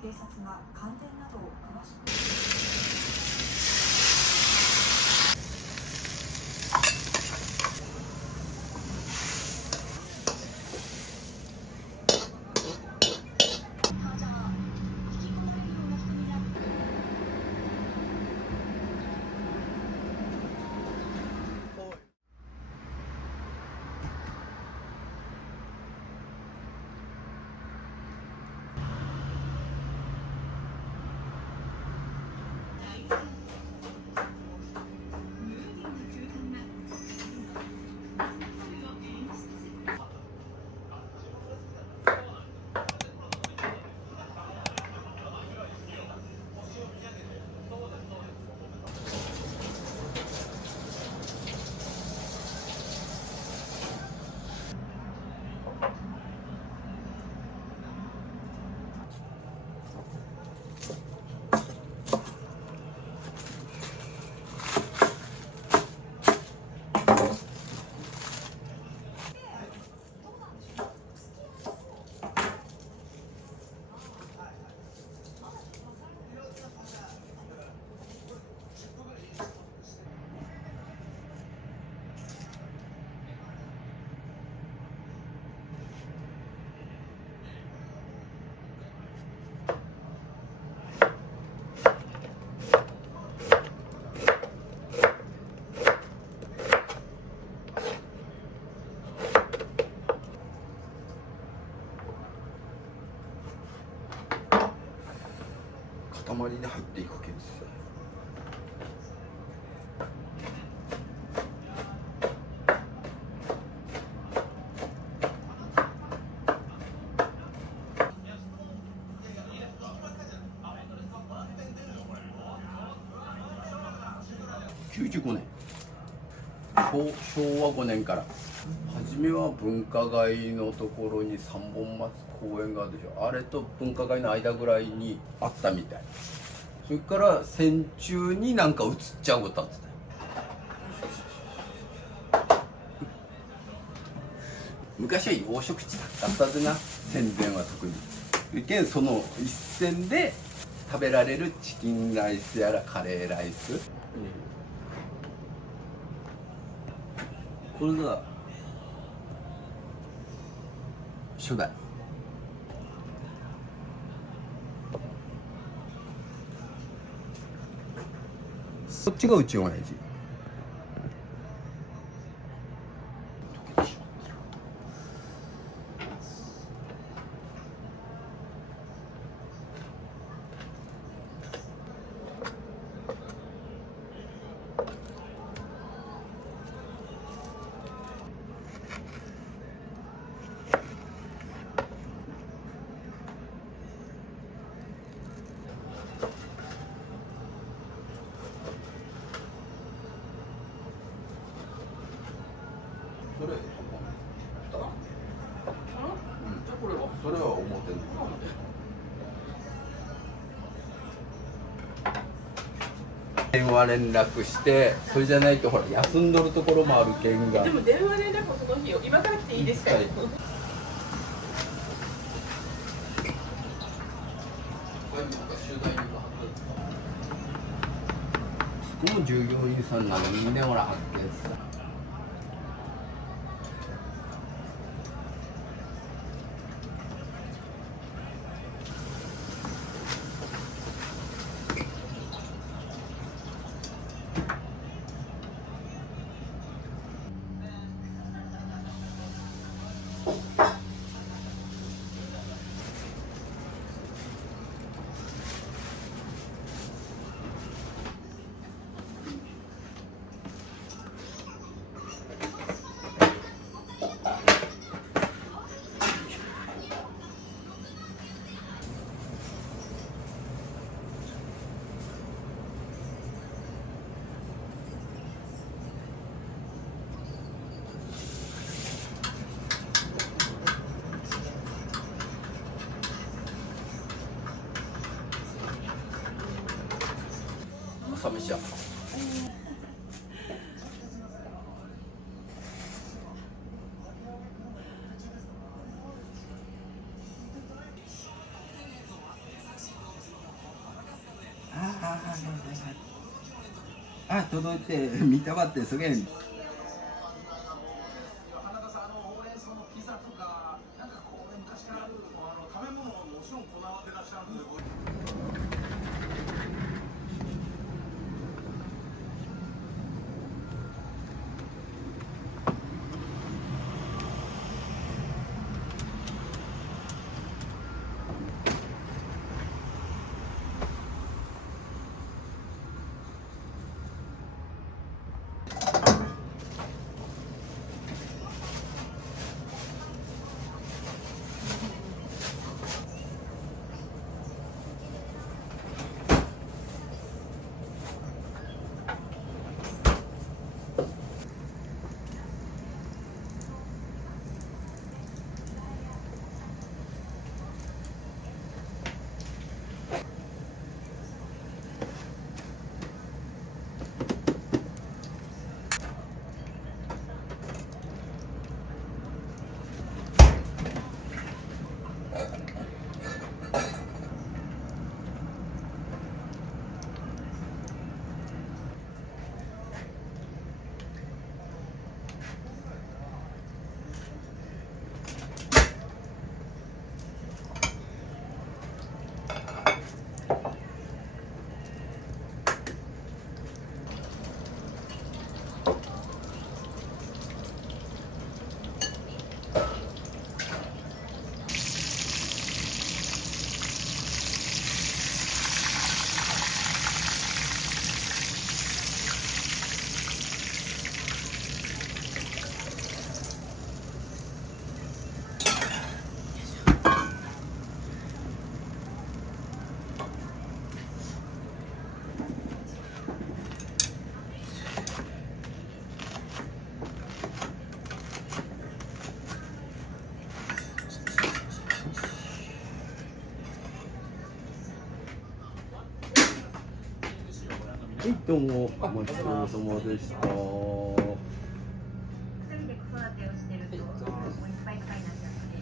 警察が関連などを詳しく。塊で入っていくわけですよ。95年、昭和5年から初めは文化街のところに三本松公園があるでしょ。あれと文化街の間ぐらいにあったみたい。それから戦中になんか移っちゃうことあってた。昔は洋食地だったはずな、戦前は特に。その一戦で食べられるチキンライスやらカレーライス、これが初代。こっちがうちの親父。それそれは思ってんの。電話連絡して、それじゃないとほら休んどるところもあるけんが。でも電話連絡もその日よ。今から来ていいですか。この従業員さん何でほら発見さ。朝飯や。あ、届いて見たばってすげえ。花田さん、ほうれん草のピザとか、なんかこうね、昔からある食べ物をもちろんこだわってらっしゃるので。はい、どうもお待ちどおさまでした。一人で子育てをしてると、もういっぱいいっぱいになっちゃって、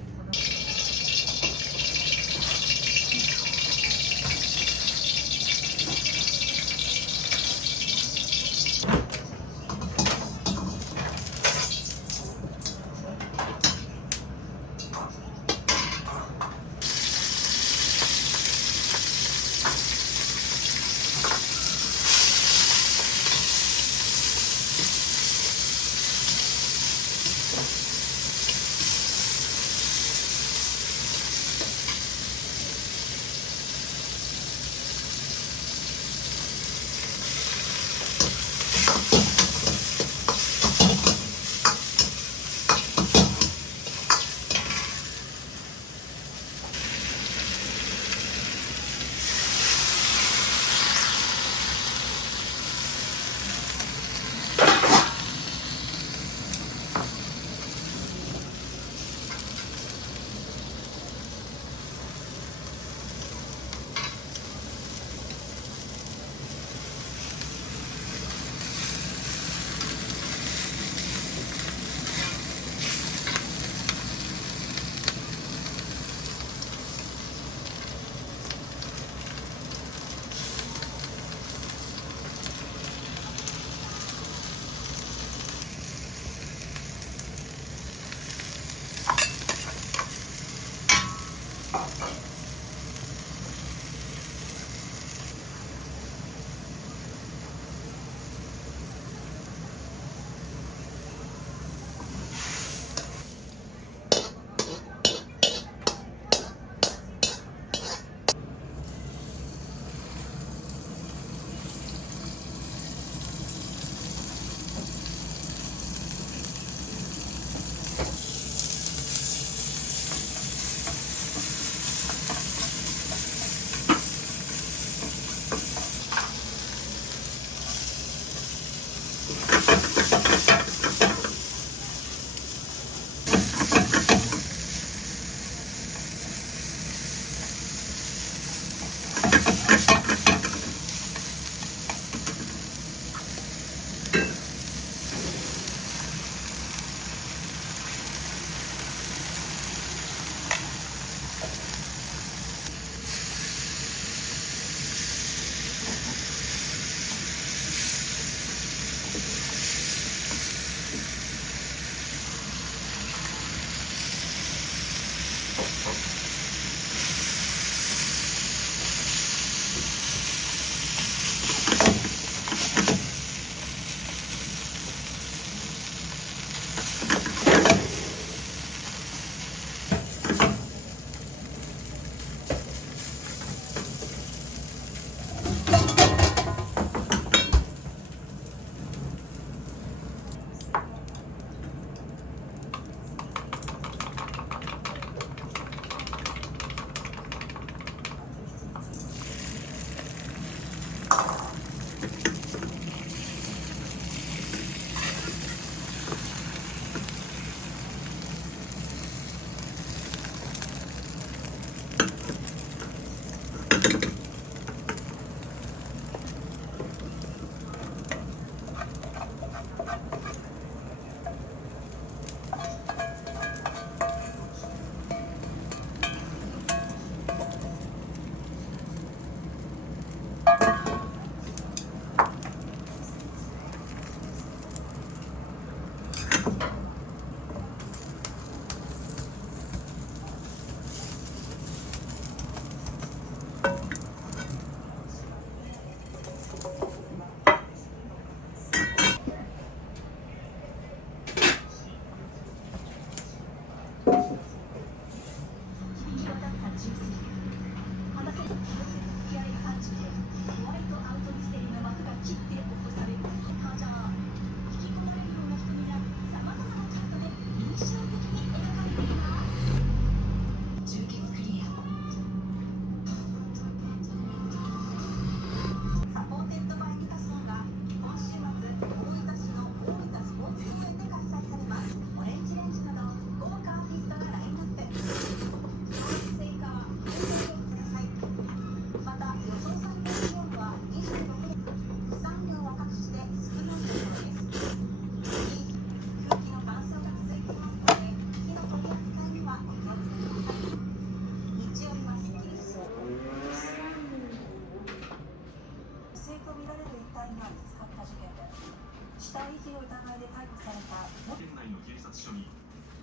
県内の警察署に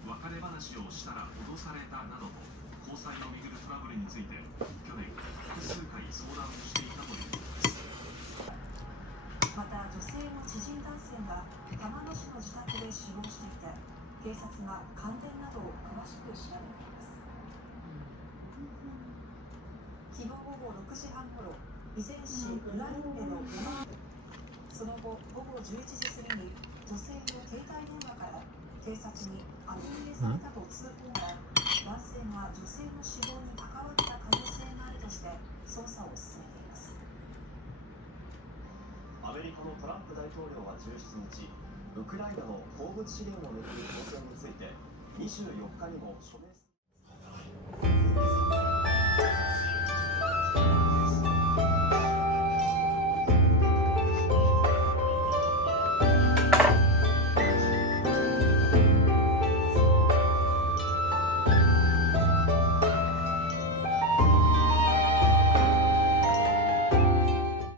別れ話をしたら脅されたなどと交際をめぐるトラブルについて去年複数回相談をしていたということです。また女性の知人男性が玉野市の自宅で死亡していて、警察が関連などを詳しく調べています。昨日午後6時半ごろ、備前市浦井部のその後午後11時過ぎに女性の携帯電話から警察に当て逃げされたと通報が、男性が女性の死亡に関わった可能性があるとして捜査を進めています。アメリカのトランプ大統領は17日、ウクライナの鉱物資源をめぐる交渉について24日にも署名